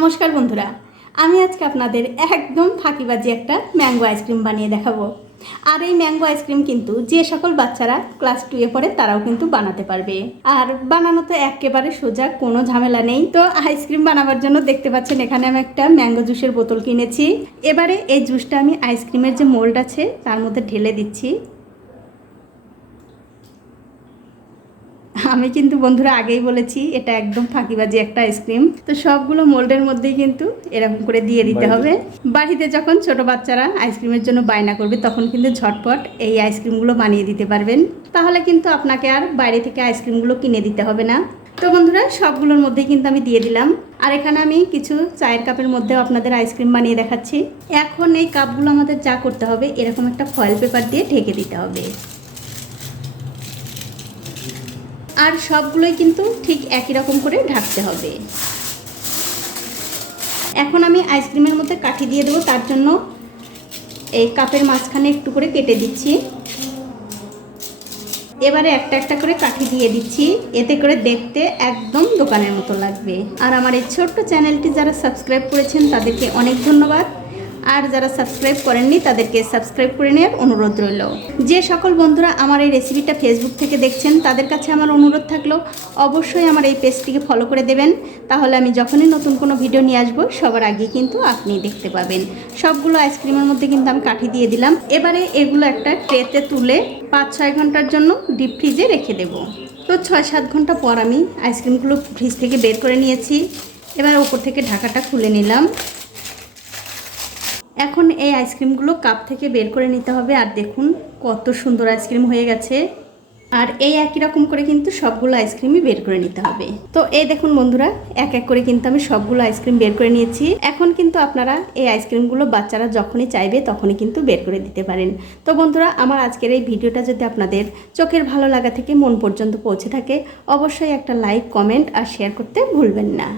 নমস্কার বন্ধুরা, আমি আজকে আপনাদের একদম ফাঁকিবাজি একটা ম্যাঙ্গো আইসক্রিম বানিয়ে দেখাবো। আর এই ম্যাঙ্গো আইসক্রিম কিন্তু যে সকল বাচ্চারা ক্লাস টুয়ে পড়ে তারাও কিন্তু বানাতে পারবে। আর বানানো তো একেবারে সোজা, কোনো ঝামেলা নেই। তো আইসক্রিম বানাবার জন্য দেখতে পাচ্ছেন, এখানে আমি একটা ম্যাঙ্গো জুসের বোতল কিনেছি। এবারে এই জুসটা আমি আইসক্রিমের যে মোল্ড আছে, তার মধ্যে ঢেলে দিচ্ছি। আমি কিন্তু বন্ধুরা আগেই বলেছি এটা একদম ফাঁকিবাজি একটা আইসক্রিম তো সবগুলো মোল্ডের মধ্যেই কিন্তু এরকম করে দিয়ে দিতে হবে। বাড়িতে যখন ছোট বাচ্চারা আইসক্রিমের জন্য বায়না করবে তখন কিন্তু ঝটপট এই আইসক্রিমগুলো বানিয়ে দিতে পারবেন। তাহলে কিন্তু আপনাকে আর বাইরে থেকে আইসক্রিমগুলো কিনে দিতে হবে না। তো বন্ধুরা সবগুলোর মধ্যেই কিন্তু আমি দিয়ে দিলাম। আর এখানে আমি কিছু চায়ের কাপের মধ্যেও আপনাদের আইসক্রিম বানিয়ে দেখাচ্ছি। এখন এই কাপগুলো আমাদের যা করতে হবে এরকম একটা ফয়েল পেপার দিয়ে ঢেকে দিতে হবে। আর সবগুলোই কিন্তু ঠিক একই রকম করে ঢাকতে হবে। এখন আমি আইসক্রিমের মধ্যে কাঠি দিয়ে দেবো, তার জন্য এই কাপের মাঝখানে একটু করে কেটে দিচ্ছি। এবারে একটা একটা করে কাঠি দিয়ে দিচ্ছি, এতে করে দেখতে একদম দোকানের মতো লাগবে। আর আমার এই ছোট্ট চ্যানেলটি যারা সাবস্ক্রাইব করেছেন, তাদেরকে অনেক ধন্যবাদ। আর যারা সাবস্ক্রাইব করেননি, তাদেরকে সাবস্ক্রাইব করে নেওয়ার অনুরোধ রইল। যে সকল বন্ধুরা আমার এই রেসিপিটা ফেসবুক থেকে দেখছেন, তাদের কাছে আমার অনুরোধ থাকল, অবশ্যই আমার এই পেজটিকে ফলো করে দেবেন। তাহলে আমি যখনই নতুন কোনো ভিডিও নিয়ে আসব, সবার আগে কিন্তু আপনি দেখতে পাবেন। সবগুলো আইসক্রিমের মধ্যে কিন্তু আমি কাঠি দিয়ে দিলাম। এবারে এগুলো একটা ট্রেতে তুলে পাঁচ ছয় ঘণ্টার জন্য ডিপ ফ্রিজে রেখে দেব। তো ছয় সাত ঘণ্টা পর আমি আইসক্রিমগুলো ফ্রিজ থেকে বের করে নিয়েছি। এবার ওপর থেকে ঢাকাটা খুলে নিলাম। এখন এই আইসক্রিমগুলো কাপ থেকে বের করে নিতে হবে, আর দেখুন কত সুন্দর আইসক্রিম হয়ে গেছে। আর এই একই রকম করে কিন্তু সবগুলো আইসক্রিমই বের করে নিতে হবে। তো এই দেখুন বন্ধুরা, এক এক করে কিন্তু আমি সবগুলো আইসক্রিম বের করে নিয়েছি। এখন কিন্তু আপনারা এই আইসক্রিমগুলো বাচ্চারা যখনই চাইবে তখনই কিন্তু বের করে দিতে পারেন। তো বন্ধুরা, আমার আজকের এই ভিডিওটা যদি আপনাদের চোখের ভালো লাগা থেকে মন পর্যন্ত পৌঁছে থাকে, অবশ্যই একটা লাইক, কমেন্ট আর শেয়ার করতে ভুলবেন না।